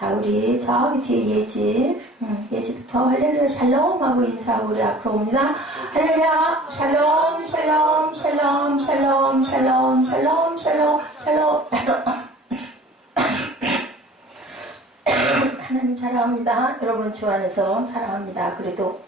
자, 우리 저기 뒤에 예지부터 할렐루야 샬롬 하고 인사하고 우리 앞으로 옵니다. 할렐루야 샬롬 샬롬 샬롬 샬롬 샬롬 샬롬 샬롬 샬롬. 하나님 사랑합니다. 여러분 주 안에서 사랑합니다. 그래도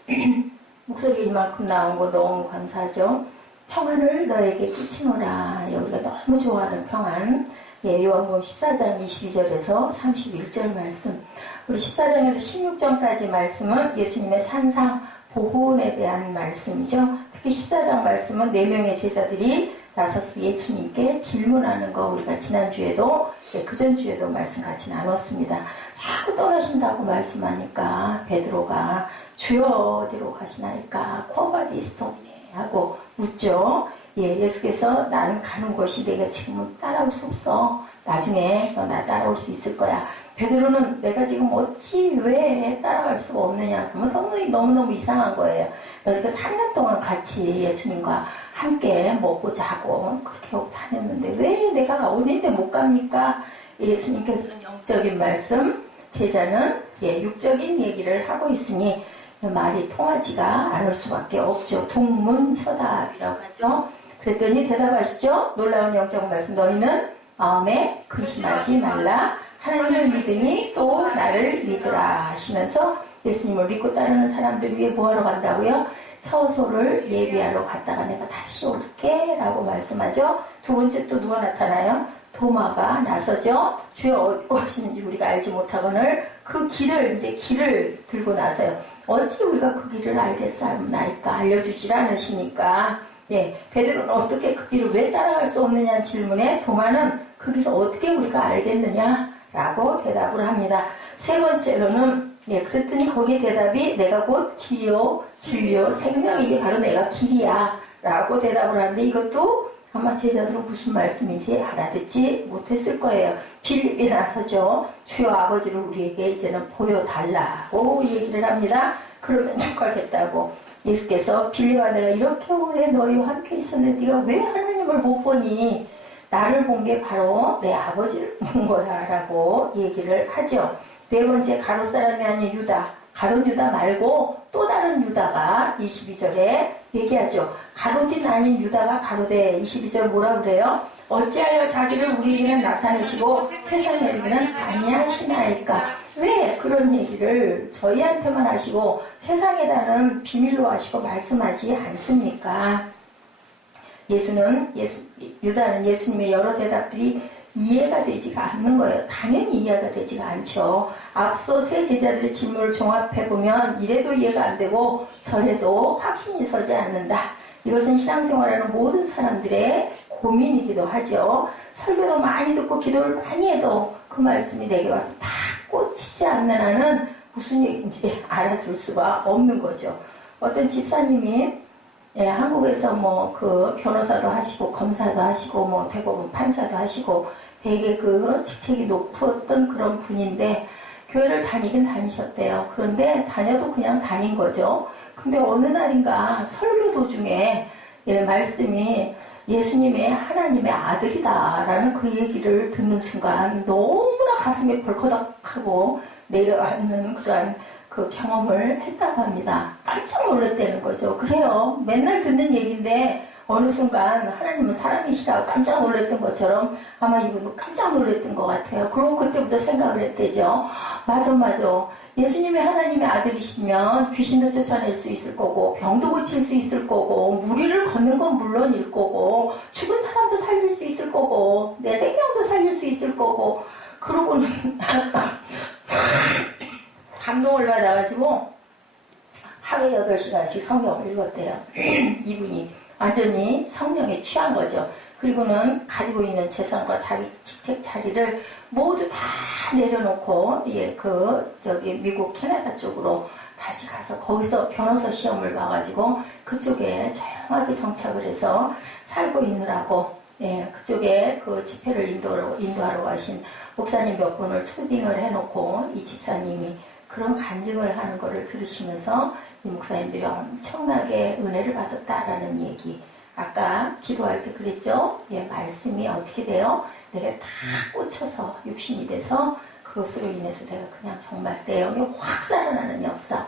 목소리 이만큼 나온 거 너무 감사하죠. 평안을 너에게 끼치노라. 우리가 너무 좋아하는 평안. 요한복음 14장 22절에서 31절 말씀. 우리 14장에서 16장까지 말씀은 예수님의 산상 보훈에 대한 말씀이죠. 특히 14장 말씀은 4명의 제자들이 나서서 예수님께 질문하는 거 우리가 지난주에도 그전주에도 말씀 같이 나눴습니다. 자꾸 떠나신다고 말씀하니까 베드로가 주여 어디로 가시나이까 코바디스토네 하고 묻죠. 예수께서 나는 가는 곳이 내가 지금은 따라올 수 없어. 나중에 너 나 따라올 수 있을 거야. 베드로는 내가 지금 어찌 왜 따라갈 수가 없느냐. 그러면 너무너무 이상한 거예요. 그래서 3년 동안 같이 예수님과 함께 먹고 자고 그렇게 하고 다녔는데 왜 내가 어딘데 못 갑니까? 예수님께서는 영적인 말씀, 제자는 육적인 얘기를 하고 있으니 말이 통하지가 않을 수밖에 없죠. 동문서답이라고 하죠. 그랬더니 대답하시죠. 놀라운 영적 말씀. 너희는 마음에 근심하지 말라. 하나님을 믿으니 또 나를 믿으라 하시면서 예수님을 믿고 따르는 사람들 위해 뭐하러 간다고요? 처소를 예비하러 갔다가 내가 다시 올게 라고 말씀하죠. 두 번째 또 누가 나타나요? 도마가 나서죠. 주여 어디 오시는지 우리가 알지 못하거늘 그 길을 들고 나서요. 어찌 우리가 그 길을 알겠사옵나이까? 알려주질 않으시니까. 베드로는 어떻게 그 길을 왜 따라갈 수 없느냐는 질문에 도마는 그 길을 어떻게 우리가 알겠느냐라고 대답을 합니다. 세 번째로는 그랬더니 거기에 대답이 내가 곧 길이요 진리요 생명이게 바로 내가 길이야 라고 대답을 하는데 이것도 아마 제자들은 무슨 말씀인지 알아듣지 못했을 거예요. 빌립이 나서죠. 주여 아버지를 우리에게 이제는 보여달라고 얘기를 합니다. 그러면 축하겠다고. 예수께서 빌립아 내가 이렇게 오래 너희와 함께 있었는데 네가 왜 하나님을 못 보니? 나를 본 게 바로 내 아버지를 본 거야 라고 얘기를 하죠. 네 번째 가롯 사람이 아닌 유다. 가롯 유다 말고 또 다른 유다가 22절에 얘기하죠. 가롯이 아닌 유다가 가롯에 22절 뭐라 그래요? 어찌하여 자기를 우리에게는 나타내시고 세상에게는 아니하시나이까. 왜 그런 얘기를 저희한테만 하시고 세상에다는 비밀로 하시고 말씀하지 않습니까? 유다는 예수님의 여러 대답들이 이해가 되지가 않는 거예요. 당연히 이해가 되지가 않죠. 앞서 세 제자들의 질문을 종합해보면 이래도 이해가 안 되고 저래도 확신이 서지 않는다. 이것은 신앙생활하는 모든 사람들의 고민이기도 하죠. 설교도 많이 듣고 기도를 많이 해도 그 말씀이 내게 와서 다 꽂히지 않는 한은 무슨 얘기인지 알아들을 수가 없는 거죠. 어떤 집사님이 한국에서 그 변호사도 하시고 검사도 하시고 대법원 판사도 하시고 되게 그 직책이 높았던 그런 분인데 교회를 다니긴 다니셨대요. 그런데 다녀도 그냥 다닌 거죠. 근데 어느 날인가 설교 도중에 말씀이 예수님의 하나님의 아들이다라는 그 얘기를 듣는 순간 너무나 가슴이 벌커덕하고 내려앉는 그러한 그 경험을 했다고 합니다. 깜짝 놀랐다는 거죠. 그래요. 맨날 듣는 얘기인데 어느 순간 하나님은 사람이시라고 깜짝 놀랐던 것처럼 아마 이분도 깜짝 놀랐던 것 같아요. 그리고 그때부터 생각을 했대죠. 맞아. 예수님이 하나님의 아들이시면 귀신도 쫓아낼 수 있을 거고 병도 고칠 수 있을 거고 무리를 걷는 건 물론일 거고 죽은 사람도 살릴 수 있을 거고 내 생명도 살릴 수 있을 거고 그러고는 감동을 받아가지고 하루에 8시간씩 성경을 읽었대요. 이분이 완전히 성령에 취한 거죠. 그리고는 가지고 있는 재산과 자기 직책 자리를 모두 다 내려놓고 미국 캐나다 쪽으로 다시 가서 거기서 변호사 시험을 봐가지고 그쪽에 조용하게 정착을 해서 살고 있느라고 그쪽에 그 집회를 인도하러 가신 목사님 몇 분을 초빙을 해놓고 이 집사님이 그런 간증을 하는 것을 들으시면서 이 목사님들이 엄청나게 은혜를 받았다라는 얘기. 아까 기도할 때 그랬죠? 말씀이 어떻게 돼요? 내가 다 꽂혀서 육신이 돼서 그 그것으로 인해서 내가 그냥 정말 내 영이 확 살아나는 역사.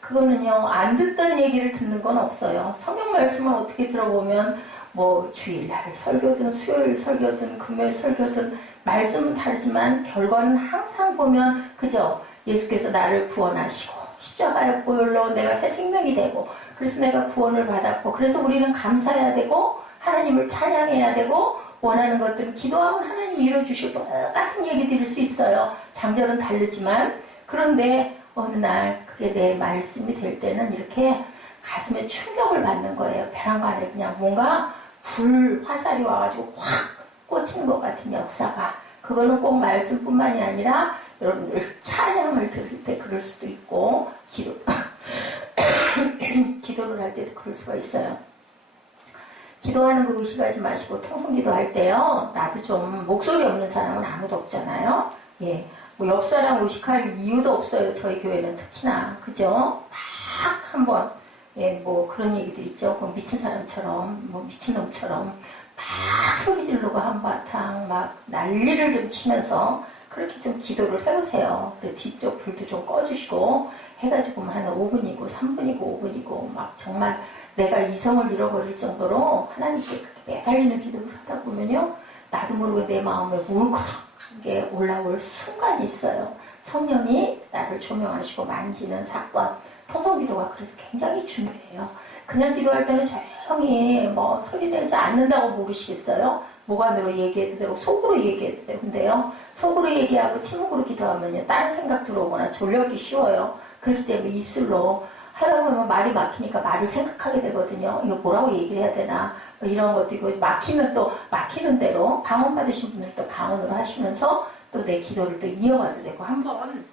그거는요, 안 듣던 얘기를 듣는 건 없어요. 성경 말씀을 어떻게 들어보면 뭐 주일날 설교든 수요일 설교든 금요일 설교든 말씀은 다르지만 결과는 항상 보면 그죠? 예수께서 나를 구원하시고 십자가의 보혈로 내가 새 생명이 되고 그래서 내가 구원을 받았고 그래서 우리는 감사해야 되고 하나님을 찬양해야 되고 원하는 것들은 기도하면 하나님이 이루어주시고 똑같은 얘기 드릴 수 있어요. 장절은 다르지만 그런데 어느 날 그게 내 말씀이 될 때는 이렇게 가슴에 충격을 받는 거예요. 벼랑간에 그냥 뭔가 불 화살이 와가지고 확 꽂히는 것 같은 역사가. 그거는 꼭 말씀뿐만이 아니라 여러분들 찬양을 들을 때 그럴 수도 있고 기도를 할 때도 그럴 수가 있어요. 기도하는 거 의식하지 마시고 통성기도할 때요. 나도 좀 목소리 없는 사람은 아무도 없잖아요. 예, 뭐 옆 사람 의식할 이유도 없어요. 저희 교회는 특히나 그죠? 막 한번 예, 뭐 그런 얘기도 있죠. 뭐 미친 사람처럼 뭐 미친놈처럼 막 소리 지르고 한바탕 막 난리를 좀 치면서 그렇게 좀 기도를 해보세요. 그래 뒤쪽 불도 좀 꺼주시고 해가지고 한 5분이고 3분이고 5분이고 막 정말 내가 이성을 잃어버릴 정도로 하나님께 그렇게 매달리는 기도를 하다 보면요. 나도 모르게 내 마음에 울컥한 게 올라올 순간이 있어요. 성령이 나를 조명하시고 만지는 사건. 통성기도가 그래서 굉장히 중요해요. 그냥 기도할 때는 조용히 뭐 소리 내지 않는다고 모르시겠어요? 목안으로 얘기해도 되고 속으로 얘기해도 되는데요. 속으로 얘기하고 침묵으로 기도하면요. 다른 생각 들어오거나 졸려기 쉬워요. 그렇기 때문에 입술로 하다 보면 말이 막히니까 말을 생각하게 되거든요. 이거 뭐라고 얘기를 해야 되나 뭐 이런 것도 있고 막히면 또 막히는 대로 방언 받으신 분들 또 방언으로 하시면서 또 내 기도를 또 이어가도 되고 한번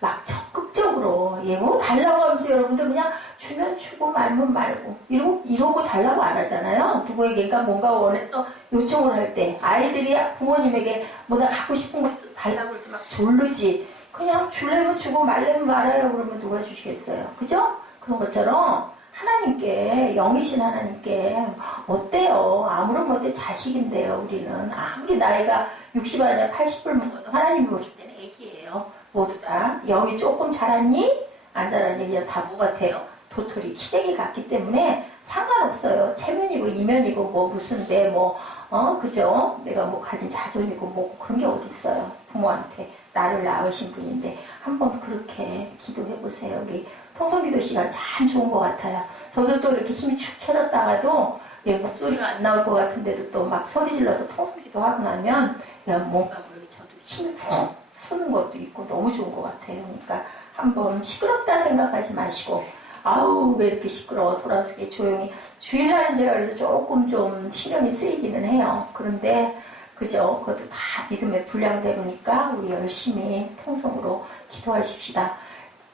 막 적극적으로 뭐 달라고 하면서 여러분들 그냥 주면 주고 말면 말고 이러고 달라고 안 하잖아요. 누구에게가 뭔가 원해서 요청을 할 때 아이들이 부모님에게 뭐나 갖고 싶은 거 있어서 달라고 할 때 막 졸르지. 그냥 줄래면 주고 말래면 말아요. 그러면 누가 주시겠어요. 그죠? 그런 것처럼 하나님께 영이신 하나님께 어때요? 아무런 못해 자식인데요. 우리는 아무리 나이가 60 아니야 80을 먹어도 하나님이 보실 때는 애기예요. 모두 다 영이 조금 자랐니? 안 자랐니? 그냥 다 뭐 같아요? 도토리 키재기 같기 때문에 상관없어요. 체면이고 이면이고 뭐 무슨데 뭐 그죠? 내가 뭐 가진 자존이고 뭐 그런 게 어딨어요. 부모한테 나를 낳으신 분인데 한번 그렇게 기도해보세요. 우리 통성기도 시간 참 좋은 것 같아요. 저도 또 이렇게 힘이 축 처졌다가도 목소리가 안 나올 것 같은데도 또 막 소리 질러서 통성기도 하고 나면 뭔가 모르게 저도 힘이 푹 쏘는 것도 있고 너무 좋은 것 같아요. 그러니까 한번 시끄럽다 생각하지 마시고 아우 왜 이렇게 시끄러워 소란스럽게 조용히 주일날은 제가 그래서 조금 좀 신경이 쓰이기는 해요. 그런데 그죠? 그것도 다 믿음의 분량대로니까 우리 열심히 통성으로 기도하십시다.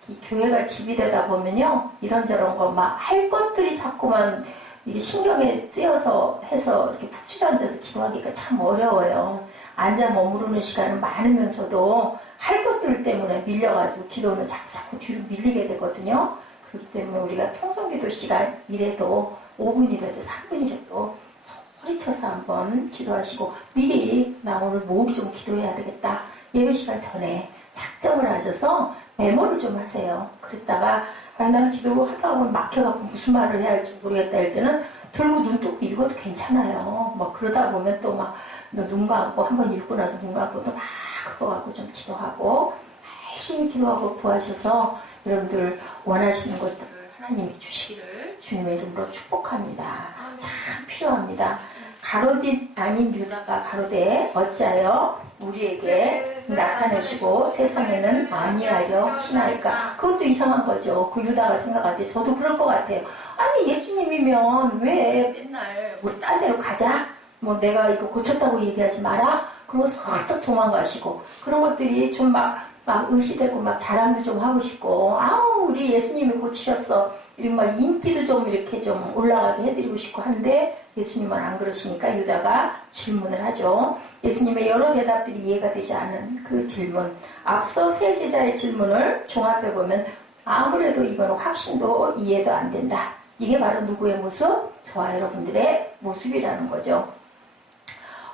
이 교회가 집이 되다 보면요 이런저런 거 막 할 것들이 자꾸만 이게 신경에 쓰여서 해서 이렇게 푹 주저앉아서 기도하기가 참 어려워요. 앉아 머무르는 시간은 많으면서도 할 것들 때문에 밀려가지고 기도는 자꾸 뒤로 밀리게 되거든요. 그렇기 때문에 우리가 통성기도 시간 이래도 5분이라도 3분이라도 소리쳐서 한번 기도하시고 미리 나 오늘 모으기 좀 기도해야 되겠다. 예배 시간 전에 작정을 하셔서 메모를 좀 하세요. 그랬다가 나는 기도하려고 하면 막혀갖고 무슨 말을 해야 할지 모르겠다 할 때는 들고 눈 뜨고 읽어도 괜찮아요. 뭐 그러다 보면 또 막 눈 감고 한번 읽고 나서 눈 감고 또 막 그거 갖고 좀 기도하고 열심히 기도하고 구하셔서 여러분들 원하시는 것들을 하나님이 주시기를 주님의 이름으로 축복합니다. 참 필요합니다. 가로짓 아닌 유다가 가로되 어찌하여 우리에게 나타내시고 세상에는 아니하여 하시나이까. 그것도 이상한 거죠. 그 유다가 생각할 때 저도 그럴 것 같아요. 아니 예수님이면 왜 맨날 우리 딴 데로 가자. 뭐 내가 이거 고쳤다고 얘기하지 마라. 그러고 살짝 도망가시고 그런 것들이 좀 막 의시되고 막 자랑도 좀 하고 싶고 아우 우리 예수님이 고치셨어. 이런 막 인기도 좀 이렇게 좀 올라가게 해드리고 싶고 한데 예수님은 안 그러시니까 유다가 질문을 하죠. 예수님의 여러 대답들이 이해가 되지 않은 그 질문. 앞서 세 제자의 질문을 종합해보면 아무래도 이거는 확신도 이해도 안 된다. 이게 바로 누구의 모습? 저와 여러분들의 모습이라는 거죠.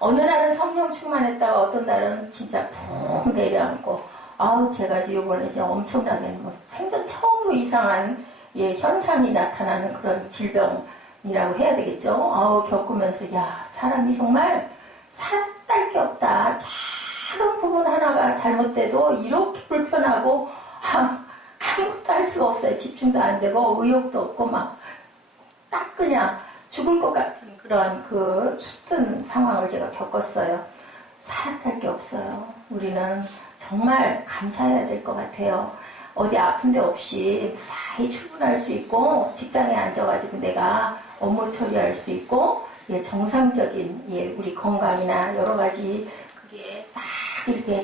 어느 날은 성령 충만했다가 어떤 날은 진짜 푹 내려앉고 아우, 제가 이번에 진짜 엄청나게 뭐 생전 처음으로 이상한 예, 현상이 나타나는 그런 질병이라고 해야 되겠죠. 아우, 겪으면서, 야, 사람이 정말 살딸 게 없다. 작은 부분 하나가 잘못돼도 이렇게 불편하고, 아무것도 할 수가 없어요. 집중도 안 되고, 의욕도 없고, 막, 딱 그냥 죽을 것 같은 그런 그 힘든 상황을 제가 겪었어요. 살아갈 게 없어요. 우리는 정말 감사해야 될 것 같아요. 어디 아픈 데 없이 무사히 출근할 수 있고, 직장에 앉아가지고 내가 업무 처리할 수 있고, 예, 정상적인, 예, 우리 건강이나 여러 가지, 그게 딱 이렇게,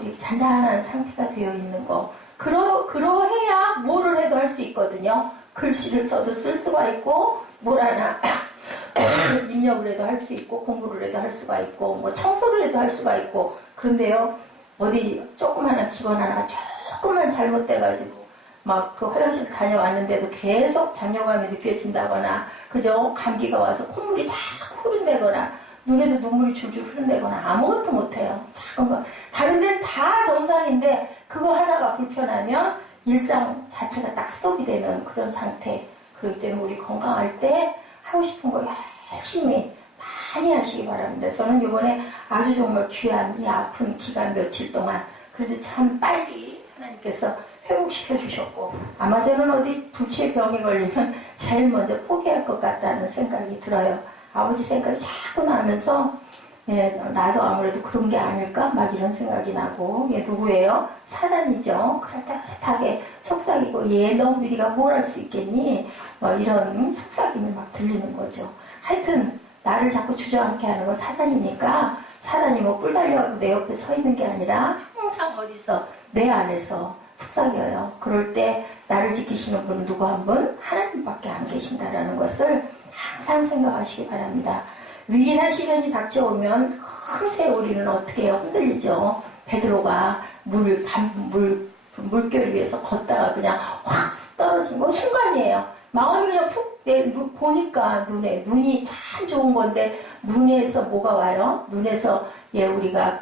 이렇게 잔잔한 상태가 되어 있는 거. 그러해야 뭐를 해도 할 수 있거든요. 글씨를 써도 쓸 수가 있고, 뭘 하나, 입력을 해도 할 수 있고, 공부를 해도 할 수가 있고, 뭐 청소를 해도 할 수가 있고, 그런데요, 어디 조그마한 기관 하나가 조금만 잘못돼가지고, 막 그 화장실 다녀왔는데도 계속 장염감이 느껴진다거나, 그죠? 감기가 와서 콧물이 자꾸 흐른다거나, 눈에서 눈물이 줄줄 흐른다거나, 아무것도 못해요. 작은 거. 다른 데는 다 정상인데, 그거 하나가 불편하면 일상 자체가 딱 스톱이 되는 그런 상태. 그렇기 때문에 우리 건강할 때 하고 싶은 거 열심히 많이 하시기 바랍니다. 저는 이번에 아주 정말 귀한 이 아픈 기간 며칠 동안 그래도 참 빨리 하나님께서 회복시켜 주셨고, 아마 저는 어디 불치의 병이 걸리면 제일 먼저 포기할 것 같다는 생각이 들어요. 아버지 생각이 자꾸 나면서, 예, 나도 아무래도 그런 게 아닐까? 막 이런 생각이 나고, 얘 누구예요? 사단이죠. 그렇게 속삭이고, 얘 너 네가 뭘 할 수 있겠니? 이런 속삭임이 막 들리는 거죠. 하여튼 나를 자꾸 주저앉게 하는 건 사단이니까, 사단이 뭐 뿔 달려가고 내 옆에 서 있는 게 아니라 항상 어디서 내 안에서 속삭여요. 그럴 때 나를 지키시는 분은 누구 한 분? 하나님밖에 안 계신다라는 것을 항상 생각하시기 바랍니다. 위기나 시련이 닥쳐오면 금세 우리는 어떻게 해요? 흔들리죠. 베드로가 물결 위에서 걷다가 그냥 확 떨어진 거 순간이에요. 마음이 그냥 보니까 눈이 참 좋은 건데, 눈에서 뭐가 와요? 눈에서, 예, 우리가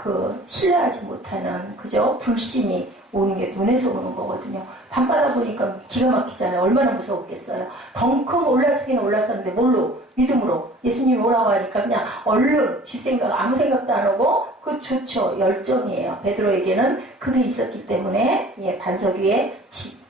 신뢰하지 못하는, 그죠? 불신이 오는 게 눈에서 오는 거거든요. 밤바다 보니까 기가 막히잖아요. 얼마나 무서웠겠어요. 덩큼 올랐으긴 올랐었는데, 뭘로? 믿음으로. 예수님이 오라고 하니까 그냥 얼른 아무 생각도 안 하고, 좋죠. 열정이에요. 베드로에게는 그게 있었기 때문에, 예, 반석 위에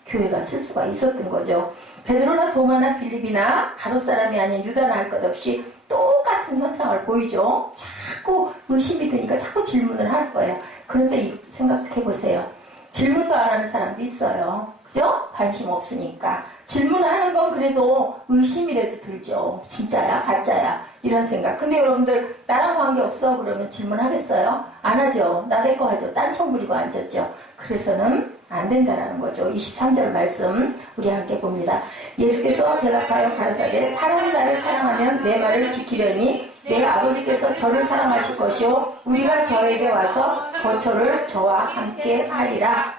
교회가 쓸 수가 있었던 거죠. 베드로나 도마나 빌립이나 가롯 사람이 아닌 유다나 할 것 없이 똑같은 현상을 보이죠. 자꾸 의심이 드니까 자꾸 질문을 할 거예요. 그런데 생각해 보세요. 질문도 안 하는 사람도 있어요. 그죠? 관심 없으니까. 질문하는 건 그래도 의심이라도 들죠. 진짜야? 가짜야? 이런 생각. 근데 여러분들 나랑 관계없어? 그러면 질문하겠어요? 안 하죠. 나 내 거 하죠. 딴청 부리고 앉았죠. 그래서는 안 된다라는 거죠. 23절 말씀 우리 함께 봅니다. 예수께서 대답하여 가라사대 사람이 나를 사랑하면 내 말을 지키려니 내 아버지께서 저를 사랑하실 것이요 우리가 저에게 와서 거처를 저와 함께 하리라.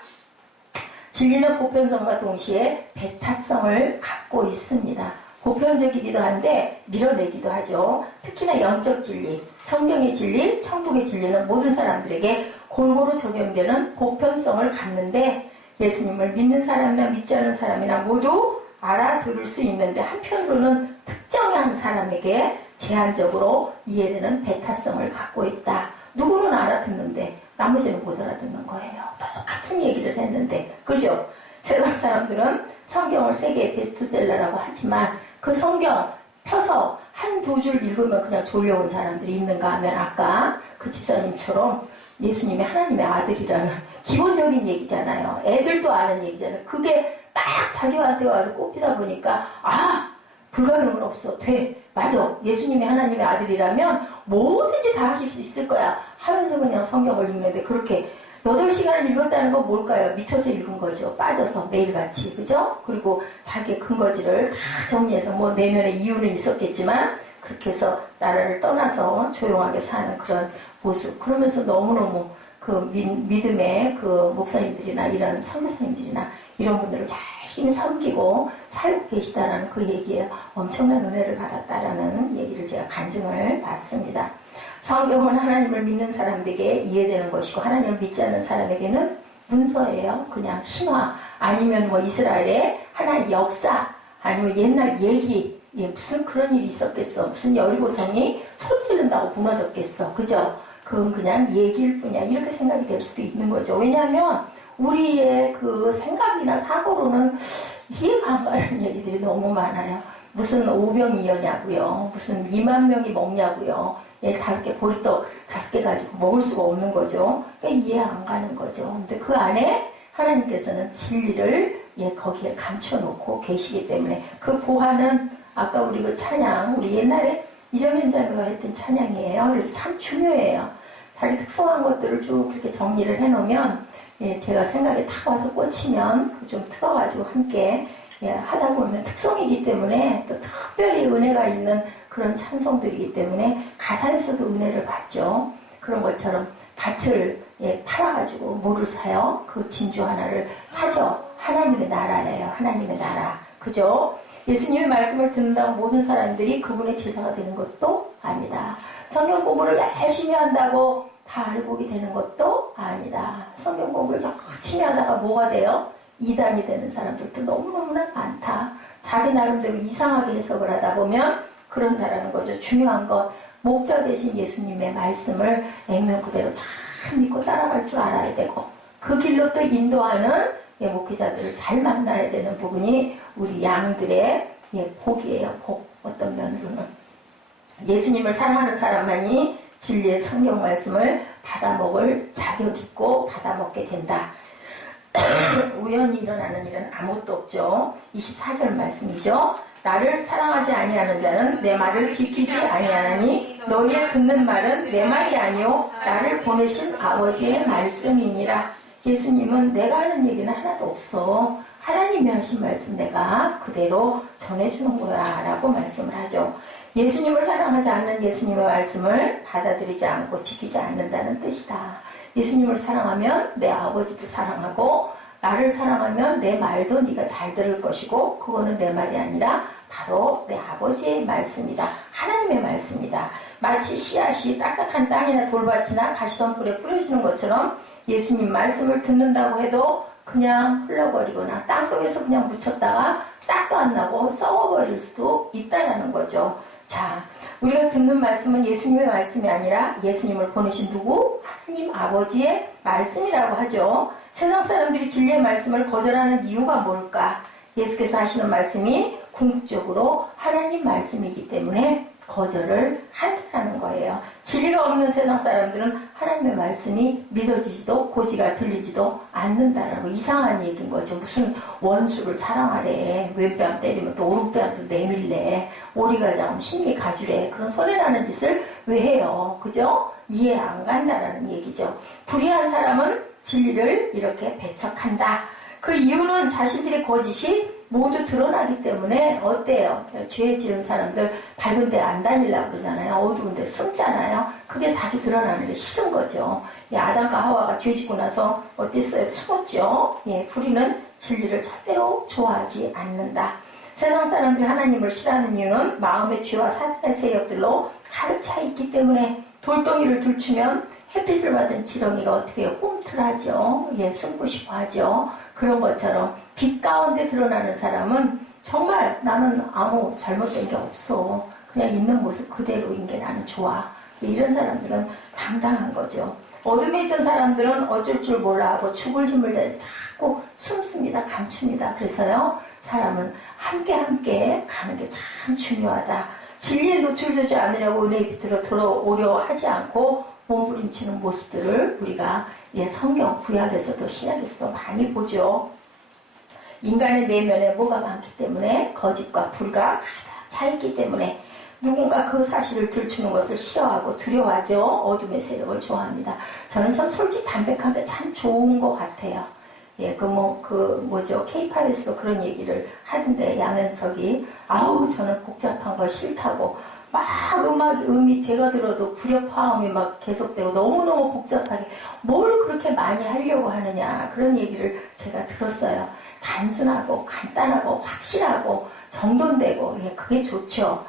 진리는 보편성과 동시에 배타성을 갖고 있습니다. 보편적이기도 한데 밀어내기도 하죠. 특히나 영적 진리, 성경의 진리, 천국의 진리는 모든 사람들에게 골고루 적용되는 보편성을 갖는데, 예수님을 믿는 사람이나 믿지 않는 사람이나 모두 알아들을 수 있는데, 한편으로는 특정한 사람에게 제한적으로 이해되는 배타성을 갖고 있다. 누구는 알아듣는데 나머지는 못 알아듣는 거예요. 똑같은 얘기를 했는데, 그죠? 세상 사람들은 성경을 세계의 베스트셀러라고 하지만 그 성경 펴서 한두 줄 읽으면 그냥 졸려온 사람들이 있는가 하면, 아까 그 집사님처럼 예수님이 하나님의 아들이라는 기본적인 얘기잖아요. 애들도 아는 얘기잖아요. 그게 딱 자기한테 와서 꼽히다 보니까, 불가능은 없어. 돼. 맞아. 예수님이 하나님의 아들이라면 뭐든지 다 하실 수 있을 거야 하면서 그냥 성경을 읽는데, 그렇게 8시간을 읽었다는 건 뭘까요? 미쳐서 읽은 거죠. 빠져서 매일같이. 그죠? 그리고 자기의 근거지를 다 정리해서, 뭐 내면의 이유는 있었겠지만 그렇게 해서 나라를 떠나서 조용하게 사는 그런 모습. 그러면서 너무너무 믿음의 목사님들이나 이런 선교사님들이나 이런 분들을 열심히 섬기고 살고 계시다라는 그 얘기에 엄청난 은혜를 받았다라는 얘기를 제가 간증을 받습니다. 성경은 하나님을 믿는 사람들에게 이해되는 것이고, 하나님을 믿지 않는 사람에게는 문서예요. 그냥 신화 아니면 뭐 이스라엘의 하나의 역사 아니면 옛날 얘기 무슨 그런 일이 있었겠어. 무슨 여리고성이 소리 지른다고 무너졌겠어. 그죠? 그건 그냥 얘기일 뿐이야. 이렇게 생각이 될 수도 있는 거죠. 왜냐하면 우리의 그 생각이나 사고로는 이해가 안 가는 얘기들이 너무 많아요. 무슨 오병이어냐고요. 무슨 2만 명이 먹냐고요. 5개 보리떡 5개 가지고 먹을 수가 없는 거죠. 그러니까 이해 안 가는 거죠. 근데 그 안에 하나님께서는 진리를 거기에 감춰놓고 계시기 때문에 그 보화는 아까 우리 그 찬양, 우리 옛날에 이정현 자매가 했던 찬양이에요. 그래서 참 중요해요. 자기 특성한 것들을 쭉 그렇게 정리를 해놓으면 제가 생각에 탁 와서 꽂히면 좀 틀어가지고 함께 하다 보면 특성이기 때문에 또 특별히 은혜가 있는 그런 찬송들이기 때문에 가사에서도 은혜를 받죠. 그런 것처럼 밭을 팔아가지고 뭐를 사요? 그 진주 하나를 사죠. 하나님의 나라예요. 하나님의 나라. 그죠? 예수님의 말씀을 듣는다고 모든 사람들이 그분의 제자가 되는 것도 아니다. 성경 공부를 열심히 한다고 다 알복이 되는 것도 아니다. 성경 공부를 열심히 하다가 뭐가 돼요? 이단이 되는 사람들도 너무너무나 많다. 자기 나름대로 이상하게 해석을 하다 보면 그런다라는 거죠. 중요한 건 목자 되신 예수님의 말씀을 액면 그대로 잘 믿고 따라갈 줄 알아야 되고 그 길로 또 인도하는 목회자들을 잘 만나야 되는 부분이 우리 양들의 복이에요. 복. 어떤 면으로는 예수님을 사랑하는 사람만이 진리의 성경 말씀을 받아먹을 자격 있고 받아먹게 된다. 우연히 일어나는 일은 아무것도 없죠. 24절 말씀이죠. 나를 사랑하지 아니하는 자는 내 말을 지키지 아니하나니 너희의 듣는 말은 내 말이 아니요 나를 보내신 아버지의 말씀이니라. 예수님은 내가 하는 얘기는 하나도 없어. 하나님이 하신 말씀 내가 그대로 전해주는 거야 라고 말씀을 하죠. 예수님을 사랑하지 않는 예수님의 말씀을 받아들이지 않고 지키지 않는다는 뜻이다. 예수님을 사랑하면 내 아버지도 사랑하고 나를 사랑하면 내 말도 네가 잘 들을 것이고 그거는 내 말이 아니라 바로 내 아버지의 말씀이다. 하나님의 말씀이다. 마치 씨앗이 딱딱한 땅이나 돌밭이나 가시덤불에 뿌려지는 것처럼 예수님 말씀을 듣는다고 해도 그냥 흘러버리거나 땅속에서 그냥 묻혔다가 싹도 안 나고 썩어버릴 수도 있다는 거죠. 자, 우리가 듣는 말씀은 예수님의 말씀이 아니라 예수님을 보내신 누구? 하나님 아버지의 말씀이라고 하죠. 세상 사람들이 진리의 말씀을 거절하는 이유가 뭘까? 예수께서 하시는 말씀이 궁극적으로 하나님 말씀이기 때문에 거절을 한다는 거예요. 진리가 없는 세상 사람들은 하나님의 말씀이 믿어지지도 고지가 들리지도 않는다라고 이상한 얘기인 거죠. 무슨 원수를 사랑하래. 왼뺨 때리면 또 오른뺨도 내밀래. 오리가 잡으면 신이 가주래. 그런 소리나는 짓을 왜 해요? 그죠? 이해 안 간다라는 얘기죠. 불의한 사람은 진리를 이렇게 배척한다. 그 이유는 자신들의 거짓이 모두 드러나기 때문에 어때요? 죄 지은 사람들 밝은 데 안 다니려고 그러잖아요. 어두운 데 숨잖아요. 그게 자기 드러나는 게 싫은 거죠. 아담과 하와가 죄 짓고 나서 어땠어요? 숨었죠. 불의는 진리를 절대로 좋아하지 않는다. 세상 사람들이 하나님을 싫어하는 이유는 마음의 죄와 사단의 세력들로 가득 차 있기 때문에 돌덩이를 들추면 햇빛을 받은 지렁이가 어떻게 해요? 꿈틀하죠. 숨고 싶어 하죠. 그런 것처럼 빛 가운데 드러나는 사람은 정말 나는 아무 잘못된 게 없어. 그냥 있는 모습 그대로인 게 나는 좋아. 이런 사람들은 당당한 거죠. 어둠에 있던 사람들은 어쩔 줄 몰라 하고 죽을 힘을 내서 자꾸 숨습니다. 감춥니다. 그래서요. 사람은 함께 가는 게 참 중요하다. 진리에 노출되지 않으려고 은혜의 빛으로 들어오려 하지 않고 몸부림치는 모습들을 우리가 성경 구약에서도 신약에서도 많이 보죠. 인간의 내면에 뭐가 많기 때문에 거짓과 불의가 가득 차 있기 때문에 누군가 그 사실을 들추는 것을 싫어하고 두려워하죠. 어둠의 세력을 좋아합니다. 저는 참 솔직 담백하면 참 좋은 것 같아요. K-팝에서도 그런 얘기를 하던데, 양현석이, 저는 복잡한 걸 싫다고, 음이 제가 들어도 불협화음이 막 계속되고 너무너무 복잡하게 뭘 그렇게 많이 하려고 하느냐, 그런 얘기를 제가 들었어요. 단순하고, 간단하고, 확실하고, 정돈되고, 그게 좋죠.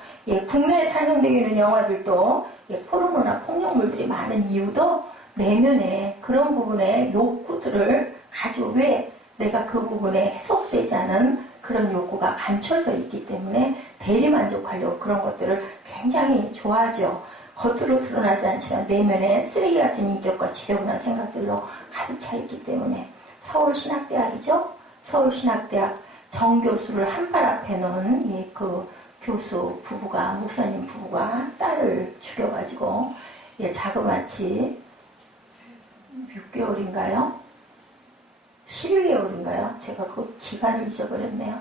국내에 상영되고 있는 영화들도, 포르노나 폭력물들이 많은 이유도 내면에 그런 부분에 욕구들을 가지고 왜 내가 그 부분에 해소되지 않은 그런 욕구가 감춰져 있기 때문에 대리만족하려고 그런 것들을 굉장히 좋아하죠. 겉으로 드러나지 않지만 내면에 쓰레기 같은 인격과 지저분한 생각들로 가득 차 있기 때문에 서울신학대학이죠. 서울신학대학 정교수를 한 발 앞에 놓은 그 교수 부부가, 목사님 부부가 딸을 죽여가지고 자그마치 6개월인가요? 11개월인가요? 제가 그 기간을 잊어버렸네요.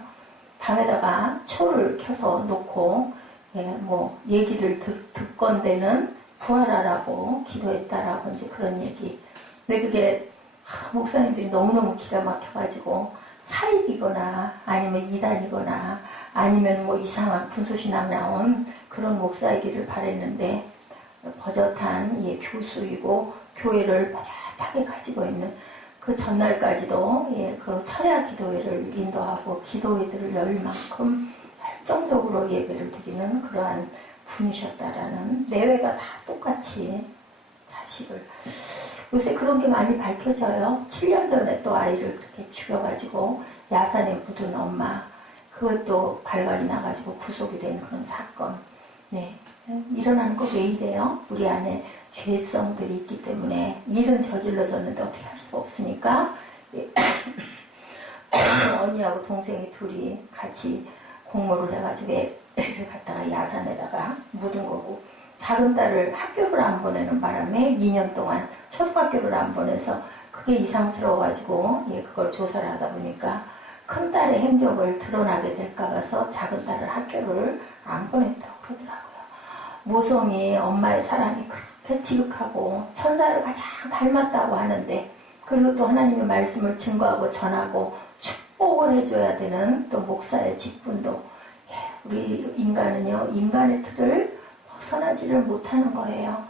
방에다가 초를 켜서 놓고 얘기를 듣건대는 부활하라고 기도했다라고 이제 그런 얘기. 근데 그게 목사님들이 너무너무 기가 막혀가지고 사입이거나 아니면 이단이거나 아니면 뭐 이상한 분소신앙 나온 그런 목사이기를 바랬는데 버젓한 교수이고 교회를 버젓하게 가지고 있는 그 전날까지도 그 철야 기도회를 인도하고 기도회들을 열 만큼 열정적으로 예배를 드리는 그러한 분이셨다라는 내외가 다 똑같이 자식을 요새 그런 게 많이 밝혀져요. 7년 전에 또 아이를 그렇게 죽여가지고 야산에 묻은 엄마 그것도 발각이 나가지고 구속이 된 그런 사건 일어나는 거 왜 이래요? 우리 안에 죄성들이 있기 때문에 일은 저질러졌는데 어떻게 할 수가 없으니까 언니하고 동생이 둘이 같이 공모를 해가지고 애를 갖다가 야산에다가 묻은 거고 작은 딸을 학교를 안 보내는 바람에 2년 동안 초등학교를 안 보내서 그게 이상스러워가지고 그걸 조사를 하다 보니까 큰 딸의 행적을 드러나게 될까 봐서 작은 딸을 학교를 안 보냈다고 그러더라고요. 모성이 엄마의 사랑이 그렇게 지극하고 천사를 가장 닮았다고 하는데 그리고 또 하나님의 말씀을 증거하고 전하고 축복을 해줘야 되는 또 목사의 직분도 우리 인간은요 인간의 틀을 벗어나지를 못하는 거예요.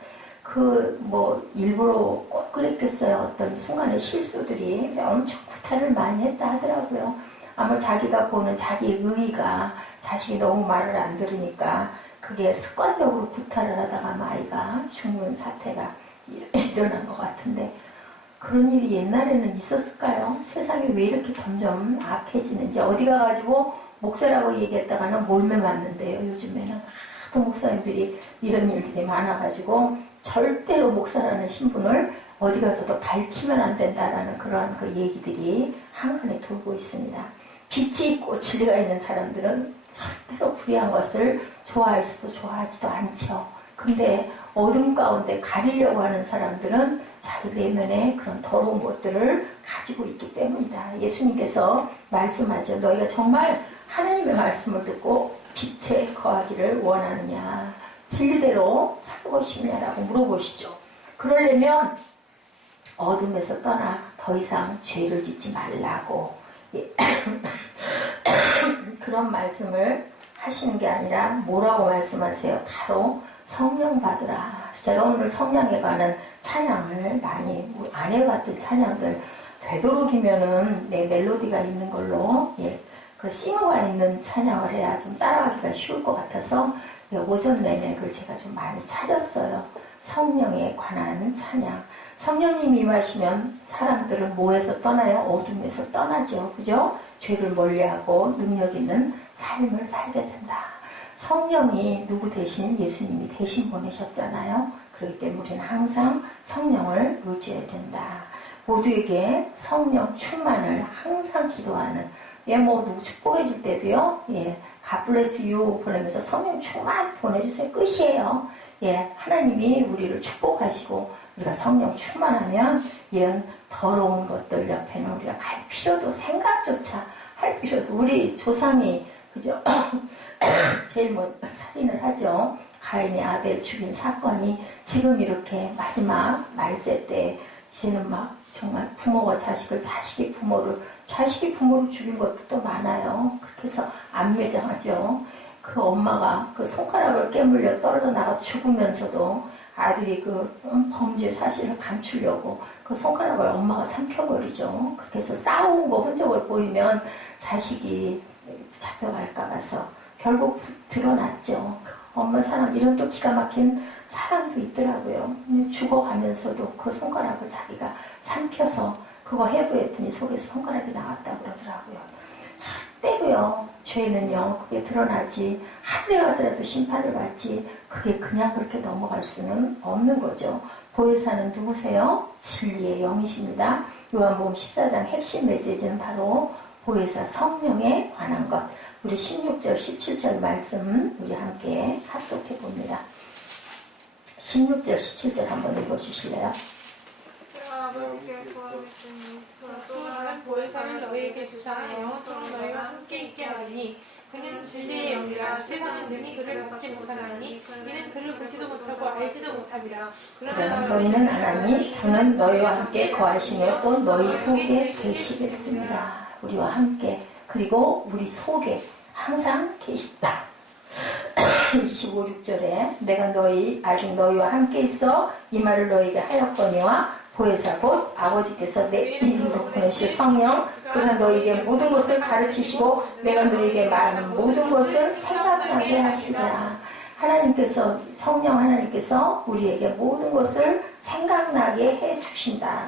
일부러 꼭 그랬겠어요. 어떤 순간의 실수들이 엄청 구타를 많이 했다 하더라고요. 아마 자기가 보는 자기 의의가 자식이 너무 말을 안 들으니까 그게 습관적으로 구타를 하다가 아마 아이가 죽는 사태가 일어난 것 같은데 그런 일이 옛날에는 있었을까요? 세상이 왜 이렇게 점점 악해지는지 어디 가가지고 목사라고 얘기했다가는 몰매 맞는데요. 요즘에는 하도 목사님들이 이런 일들이 많아가지고 절대로 목사라는 신분을 어디 가서도 밝히면 안 된다라는 그러한 그 얘기들이 한간에 돌고 있습니다. 빛이 있고 진리가 있는 사람들은 절대로 불의한 것을 좋아할 수도 좋아하지도 않죠. 근데 어둠 가운데 가리려고 하는 사람들은 자기 내면에 그런 더러운 것들을 가지고 있기 때문이다. 예수님께서 말씀하죠. 너희가 정말 하나님의 말씀을 듣고 빛에 거하기를 원하느냐 진리대로 살고 싶냐라고 물어보시죠. 그러려면 어둠에서 떠나 더 이상 죄를 짓지 말라고 그런 말씀을 하시는 게 아니라 뭐라고 말씀하세요? 바로 성령 받으라. 제가 오늘 성령에 관한 찬양을 많이 안 해봤던 찬양들 되도록이면은 내 멜로디가 있는 걸로 그 싱어가 있는 찬양을 해야 좀 따라하기가 쉬울 것 같아서 오전 내내 그걸 제가 좀 많이 찾았어요. 성령에 관한 찬양. 성령님이 임하시면 사람들은 뭐에서 떠나요? 어둠에서 떠나죠. 그죠? 죄를 멀리하고 능력 있는 삶을 살게 된다. 성령이 누구 대신? 예수님이 대신 보내셨잖아요. 그렇기 때문에 우리는 항상 성령을 의지해야 된다. 모두에게 성령 충만을 항상 기도하는 누구 축복해 줄 때도요. God bless you 보내면서 성령 충만 보내주세요. 끝이에요. 하나님이 우리를 축복하시고 우리가 성령 충만하면 이런 더러운 것들 옆에는 우리가 갈 필요도 생각조차 할 필요 없어. 우리 조상이 그죠? 제일 살인을 하죠. 가인이 아벨 죽인 사건이 지금 이렇게 마지막 말세 때 이제는 막 정말 부모가 자식을 자식이 부모를 죽인 것도 또 많아요. 그렇게 해서 안매장하죠. 그 엄마가 그 손가락을 깨물려 떨어져 나가 죽으면서도 아들이 그 범죄 사실을 감추려고 그 손가락을 엄마가 삼켜버리죠. 그렇게 해서 싸운 거 흔적을 보이면 자식이 잡혀갈까 봐서 결국 드러났죠. 엄마 사랑, 이런 또 기가 막힌 사람도 있더라고요. 죽어가면서도 그 손가락을 자기가 삼켜서 그거 해부했더니 속에서 손가락이 나왔다고 그러더라고요. 절대고요. 죄는요, 그게 드러나지. 하늘에 가서라도 심판을 받지. 그게 그냥 그렇게 넘어갈 수는 없는 거죠. 보혜사는 누구세요? 진리의 영이십니다. 요한복음 14장 핵심 메시지는 바로 보혜사 성령에 관한 것. 우리 16절, 17절 말씀 우리 함께 합독해 봅니다. 16절, 17절 한번 읽어주실래요? 아버지께 구하겠으니 또한 보혜사를 너희에게 주사 영원토록 너희와 함께 있게 하리니 그는 진리의 영이라 세상은 능히 그를 받지 못하나니 이는 그를 보지도 못하고 알지도 못함이라. 그러나 너희는 아나니 저는 너희와 함께 거하시며 또 너희 속에 계시겠습니다. 우리와 함께, 그리고 우리 속에 항상 계시다. 25, 6절에 내가 아직 너희와 함께 있어 이 말을 너희에게 하였거니와 보혜사 곧 아버지께서 내 이름으로 보내실 성령, 그가 너희에게 모든 것을 가르치시고 내가 너희에게 말하는 모든 것을 생각나게 하시자. 하나님께서, 성령 하나님께서 우리에게 모든 것을 생각나게 해주신다.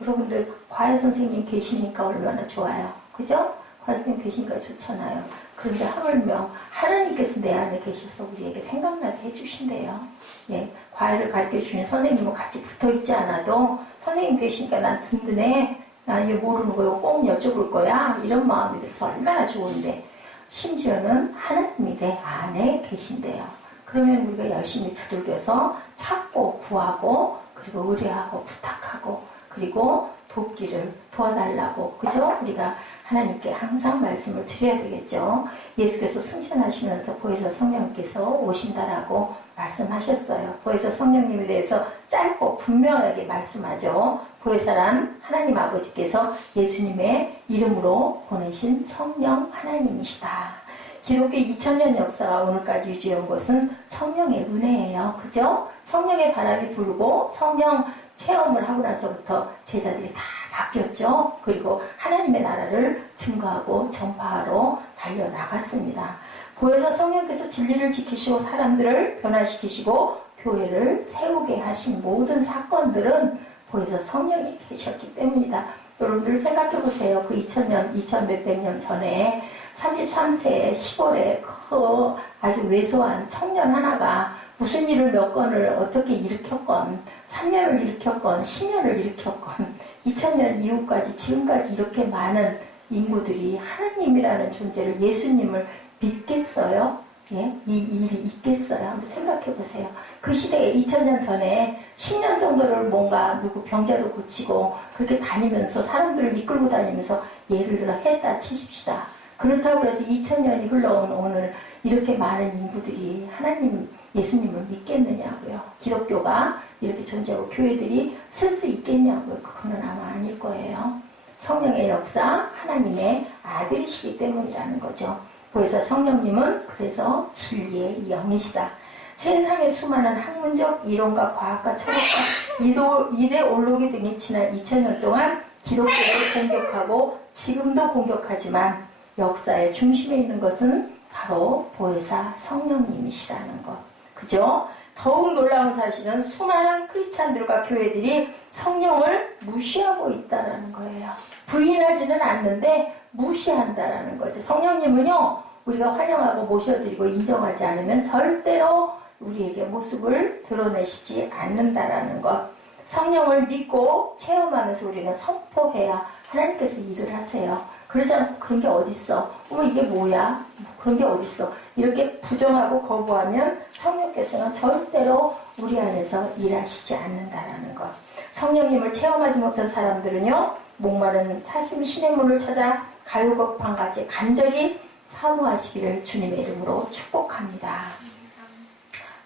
여러분들 과외 선생님 계시니까 얼마나 좋아요. 그죠? 과외 선생님 계시니까 좋잖아요. 그런데 하물며 하나님께서 내 안에 계셔서 우리에게 생각나게 해주신대요. 예, 과외를 가르쳐주는 선생님은 같이 붙어있지 않아도 선생님 계시니까 난 든든해. 나 이거 모르는 거요. 꼭 여쭤볼 거야. 이런 마음이 들어서 얼마나 좋은데, 심지어는 하나님이 내 안에 계신대요. 그러면 우리가 열심히 두들겨서 찾고 구하고 그리고 의뢰하고 부탁하고 그리고 돕기를 도와달라고, 그죠? 우리가 하나님께 항상 말씀을 드려야 되겠죠. 예수께서 승천하시면서 보혜사 성령께서 오신다라고 말씀하셨어요. 보혜사 성령님에 대해서 짧고 분명하게 말씀하죠. 보혜사란 하나님 아버지께서 예수님의 이름으로 보내신 성령 하나님이시다. 기독교 2000년 역사가 오늘까지 유지해온 것은 성령의 은혜예요. 그죠? 성령의 바람이 불고 성령 체험을 하고 나서부터 제자들이 다 바뀌었죠. 그리고 하나님의 나라를 증거하고 전파하러 달려나갔습니다. 보혜사 성령께서 진리를 지키시고 사람들을 변화시키시고 교회를 세우게 하신 모든 사건들은 보혜사 성령이 계셨기 때문이다. 여러분들 생각해보세요. 그 2000년, 2000몇백 년 전에 33세 시골에 그 아주 왜소한 청년 하나가 무슨 일을 몇 건을 어떻게 일으켰건 3년을 일으켰건 10년을 일으켰건 2000년 이후까지 지금까지 이렇게 많은 인구들이 하나님이라는 존재를, 예수님을 믿겠어요? 예? 이 일이 있겠어요? 한번 생각해 보세요. 그 시대에 2000년 전에 10년 정도를 뭔가 누구 병자도 고치고 그렇게 다니면서 사람들을 이끌고 다니면서 예를 들어 했다 치십시다. 그렇다고 해서 2000년이 흘러온 오늘 이렇게 많은 인구들이 하나님, 예수님을 믿겠느냐고요. 기독교가 이렇게 존재하고 교회들이 쓸 수 있겠냐고요. 그거는 아마 아닐 거예요. 성령의 역사, 하나님의 아들이시기 때문이라는 거죠. 그래서 성령님은 그래서 진리의 영이시다. 세상의 수많은 학문적 이론과 과학과 철학과 이데올로기 등이 지난 2000년 동안 기독교를 공격하고 지금도 공격하지만 역사의 중심에 있는 것은 바로 보혜사 성령님이시라는 것. 그죠? 더욱 놀라운 사실은 수많은 크리스찬들과 교회들이 성령을 무시하고 있다는 거예요. 부인하지는 않는데 무시한다라는 거죠. 성령님은요, 우리가 환영하고 모셔드리고 인정하지 않으면 절대로 우리에게 모습을 드러내시지 않는다라는 것. 성령을 믿고 체험하면서 우리는 선포해야 하나님께서 일을 하세요. 그러지 않고 그런 게 어딨어? 이게 뭐야? 그런 게 어딨어? 이렇게 부정하고 거부하면 성령께서는 절대로 우리 안에서 일하시지 않는다라는 것. 성령님을 체험하지 못한 사람들은요, 목마른 사슴이 신의 문을 찾아 갈급함같이 간절히 사모하시기를 주님의 이름으로 축복합니다.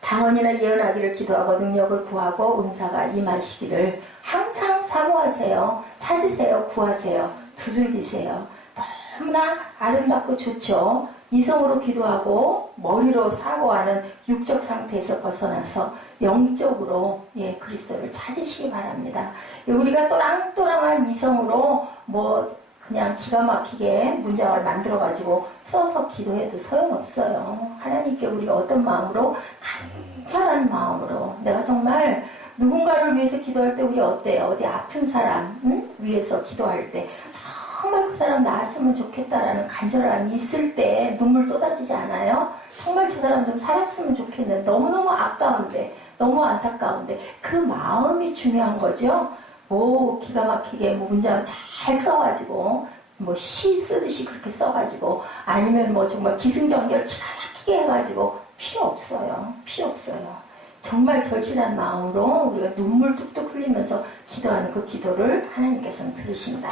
방언이나 예언하기를 기도하고 능력을 구하고 은사가 임하시기를 항상 사모하세요. 찾으세요. 구하세요. 두들기세요. 너무나 아름답고 좋죠. 이성으로 기도하고 머리로 사고하는 육적 상태에서 벗어나서 영적으로 그리스도를 찾으시기 바랍니다. 우리가 또랑또랑한 이성으로 그냥 기가 막히게 문장을 만들어가지고 써서 기도해도 소용없어요. 하나님께 우리가 어떤 마음으로, 간절한 마음으로, 내가 정말 누군가를 위해서 기도할 때 우리 어때요? 어디 아픈 사람 위해서 기도할 때 정말 그 사람 나았으면 좋겠다라는 간절함이 있을 때 눈물 쏟아지지 않아요? 정말 저 사람 좀 살았으면 좋겠는데 너무너무 아까운데, 너무 안타까운데, 그 마음이 중요한 거죠. 뭐 기가 막히게 뭐 문장 잘 써가지고 뭐 시 쓰듯이 그렇게 써가지고, 아니면 뭐 정말 기승전결 기가 막히게 해가지고, 필요 없어요. 필요 없어요. 정말 절실한 마음으로 우리가 눈물 뚝뚝 흘리면서 기도하는 그 기도를 하나님께서는 들으신다.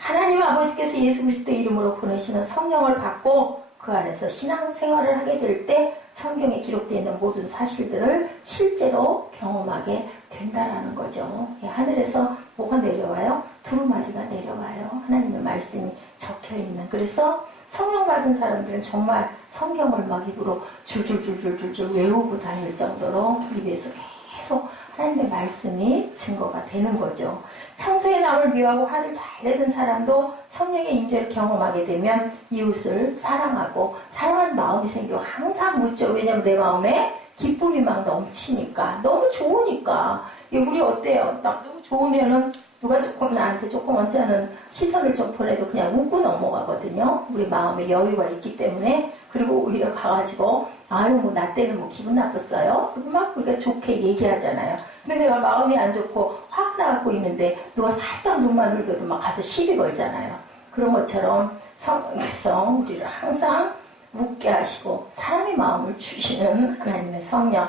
하나님 아버지께서 예수 그리스도의 이름으로 보내시는 성령을 받고 그 안에서 신앙생활을 하게 될 때 성경에 기록되어 있는 모든 사실들을 실제로 경험하게 된다라는 거죠. 하늘에서 뭐가 내려와요? 두루마리가 내려와요. 하나님의 말씀이 적혀있는. 그래서 성령 받은 사람들은 정말 성경을 막 입으로 줄줄줄줄줄 외우고 다닐 정도로 입에서 계속 하나님의 말씀이 증거가 되는 거죠. 평소에 남을 미워하고 화를 잘 내던 사람도 성령의 임재를 경험하게 되면 이웃을 사랑하고 사랑하는 마음이 생기고 항상 묻죠. 왜냐하면 내 마음에 기쁨이 막 넘치니까, 너무 좋으니까. 우리 어때요? 나 너무 좋으면은 누가 조금 나한테 조금 언짢은 시선을 좀 보내도 그냥 웃고 넘어가거든요. 우리 마음에 여유가 있기 때문에. 그리고 오히려 가가지고 아유 뭐 나 때는 뭐 기분 나빴어요? 그리고 막 우리가 좋게 얘기하잖아요. 근데 내가 마음이 안 좋고 화가 나고 있는데 누가 살짝 눈만 흘려도 막 가서 시비 걸잖아요. 그런 것처럼 성령께서 우리를 항상 웃게 하시고 사람의 마음을 주시는 하나님의 성령.